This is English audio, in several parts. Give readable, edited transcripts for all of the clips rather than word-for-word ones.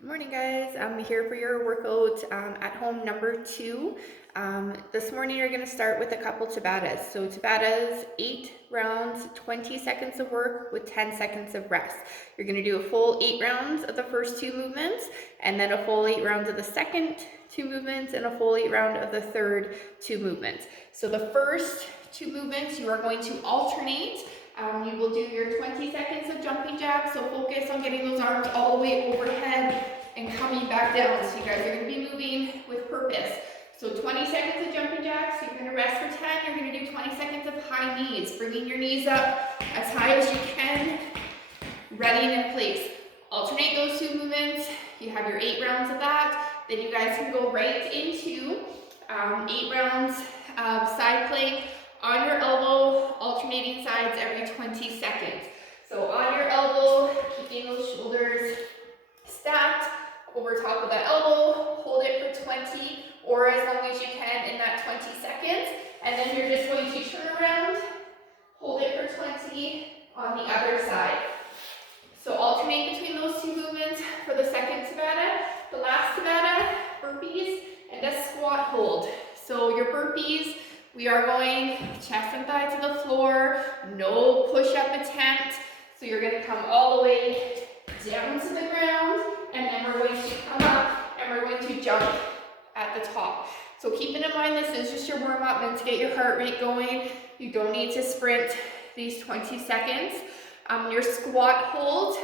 Good morning, guys. I'm here for your workout at home number 2. This morning you're going to start with a couple Tabatas. So Tabatas, 8 rounds, 20 seconds of work with 10 seconds of rest. You're going to do a full 8 rounds of the first 2 movements, and then a full 8 rounds of the second 2 movements, and a full 8 round of the third 2 movements. So the first 2 movements you are going to alternate. You will do your 20 seconds of jumping jacks, so focus on getting those arms all the way overhead and coming back down. So you guys are going to be moving with purpose. So 20 seconds of jumping jacks, you're going to rest for 10, you're going to do 20 seconds of high knees, bringing your knees up as high as you can, ready and in place. Alternate those 2 movements, you have your 8 rounds of that, then you guys can go right into 8 rounds of side plank, on your elbow, alternating sides every 20 seconds. So on your elbow, keeping those shoulders stacked over top of that elbow, hold it for 20 or as long as you can in that 20 seconds. And then you're just going to turn around, hold it for 20 on the other side. So alternate between those 2 movements for the second Tabata. The last Tabata, burpees and a squat hold. So your burpees, we are going chest and thigh to the floor, no push-up attempt. So you're going to come all the way down to the ground, and then we're going to come up and we're going to jump at the top. So keeping in mind this is just your warm-up and to get your heart rate going. You don't need to sprint these 20 seconds. Your squat hold,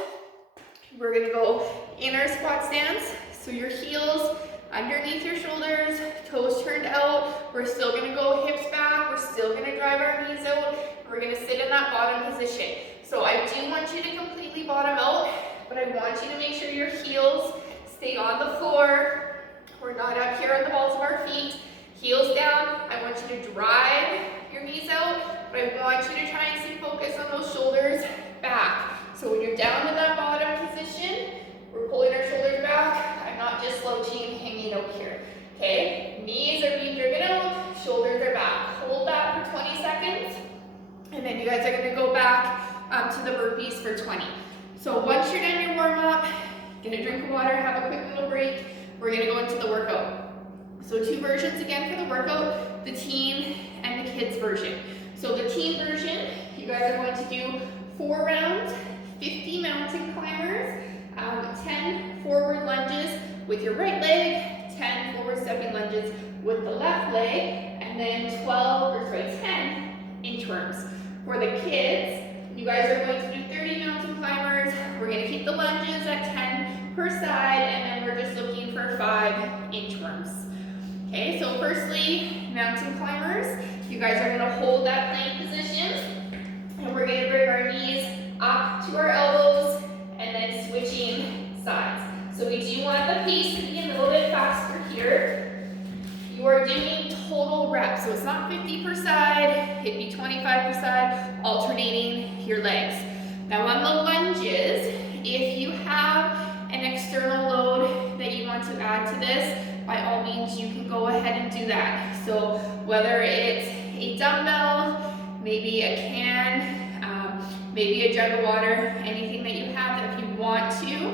we're going to go in our squat stance. So your heels underneath your shoulders, toes turned out. We're still going to go hips back. We're still going to drive our knees out. We're going to sit in that bottom position. So I do want you to completely bottom out, but I want you to make sure your heels stay on the floor. We're not up here on the balls of our feet. Heels down. I want you to drive your knees out, but I want you to try and stay focused on those shoulders back. So when you're down in that bottom position, we're pulling our shoulders back. I'm not just slouching and hanging out here. Okay? Knees are being driven out, shoulders are back. Hold that for 20 seconds, and then you guys are going to go back to the burpees for 20. So once you're done your warm-up, get a drink of water, have a quick little break. We're going to go into the workout. So 2 versions again for the workout, the teen and the kids version. So the teen version, you guys are going to do 4 rounds, 50 mountain climbers, 10 forward lunges with your right leg, 10 forward stepping lunges with the left leg, and then 10 inchworms. For the kids, you guys are going to do 30 mountain climbers. We're going to keep the lunges at 10 per side, and then we're just looking for 5 inchworms. Okay, so firstly, mountain climbers. You guys are going to hold that plank position, and we're going to bring our knees up to our elbows, and then switching sides. So we do want the pace to be a little bit faster here. You are doing total reps, so it's not 50 per side, it'd be 25 per side, alternating your legs. Now on the lunges, if you have an external load that you want to add to this, by all means you can go ahead and do that. So whether it's a dumbbell, maybe a can, maybe a jug of water, anything that you have that if you want to.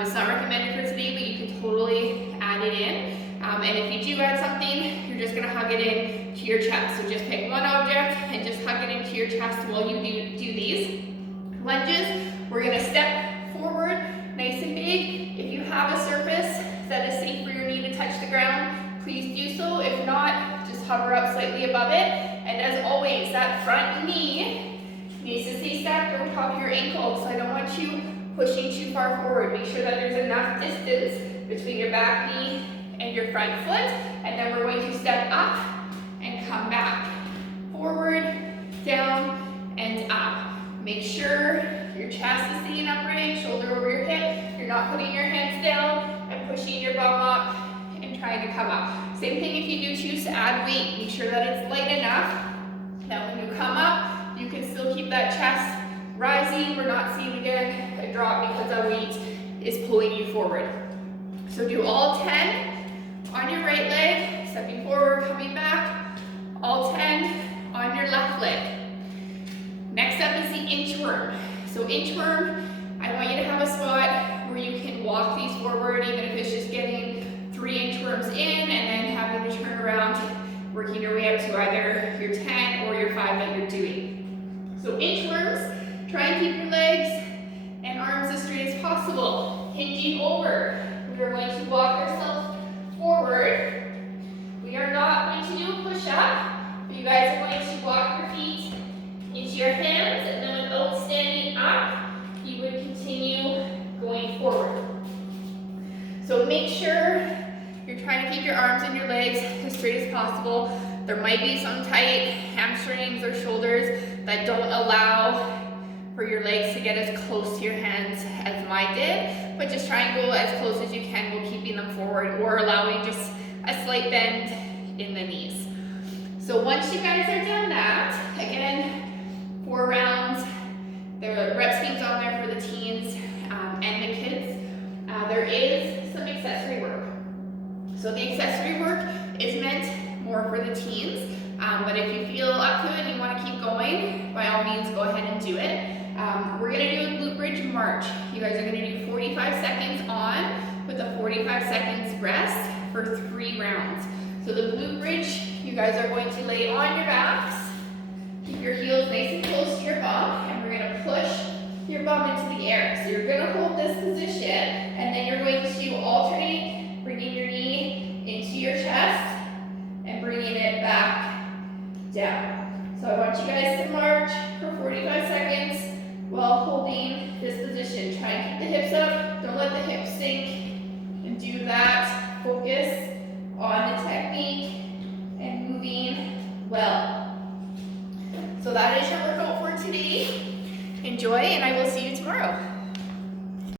It's not recommended for today, but you can totally add it in. And if you do add something, you're just gonna hug it in to your chest. So just pick one object and just hug it into your chest while you do these. Lunges, we're gonna step forward, nice and big. If you have a surface that is safe for your knee to touch the ground, please do so. If not, just hover up slightly above it. And as always, that front knee needs to stay stacked over top of your ankle, so I don't want you pushing too far forward. Make sure that there's enough distance between your back knee and your front foot, and then we're going to step up and come back. Forward, down, and up. Make sure your chest is staying upright, shoulder over your hip. You're not putting your hands down and pushing your bum up and trying to come up. Same thing if you do choose to add weight. Make sure that it's light enough that when you come up, you can still keep that chest rising. We're not seeing again a drop because our weight is pulling you forward. So do all 10 on your right leg, stepping forward, coming back. All 10 on your left leg. Next up is the inchworm. So inchworm, I want you to have a spot where you can walk these forward, even if it's just getting 3 inchworms in and then having to turn around, working your way up to either your 10 or your 5 that you're doing. So inchworms, try and keep your legs and arms as straight as possible. Hinging over. We are going to walk ourselves forward. We are not going to do a push-up. You guys are going to walk your feet into your hands, and then without standing up, you would continue going forward. So make sure you're trying to keep your arms and your legs as straight as possible. There might be some tight hamstrings or shoulders that don't allow for your legs to get as close to your hands as mine did, but just try and go as close as you can while keeping them forward or allowing just a slight bend in the knees. So once you guys are done that, again, 4 rounds, the rep scheme's on there for the teens and the kids. There is some accessory work. So the accessory work is meant more for the teens, but if you feel up to it and you want to keep going, by all means go ahead and do it. We're going to do a glute bridge march. You guys are going to do 45 seconds on with a 45 seconds rest for 3 rounds. So the glute bridge, you guys are going to lay on your backs, keep your heels nice and close to your bum, and we're going to push your bum into the air. So you're going to hold this position, and then you're going to alternate, bringing your knee into your chest and bringing it back down. So I want you guys to march for 45 seconds while holding this position. Try and keep the hips up, don't let the hips sink, and do that. Focus on the technique and moving well. So that is your workout for today. Enjoy, and I will see you tomorrow.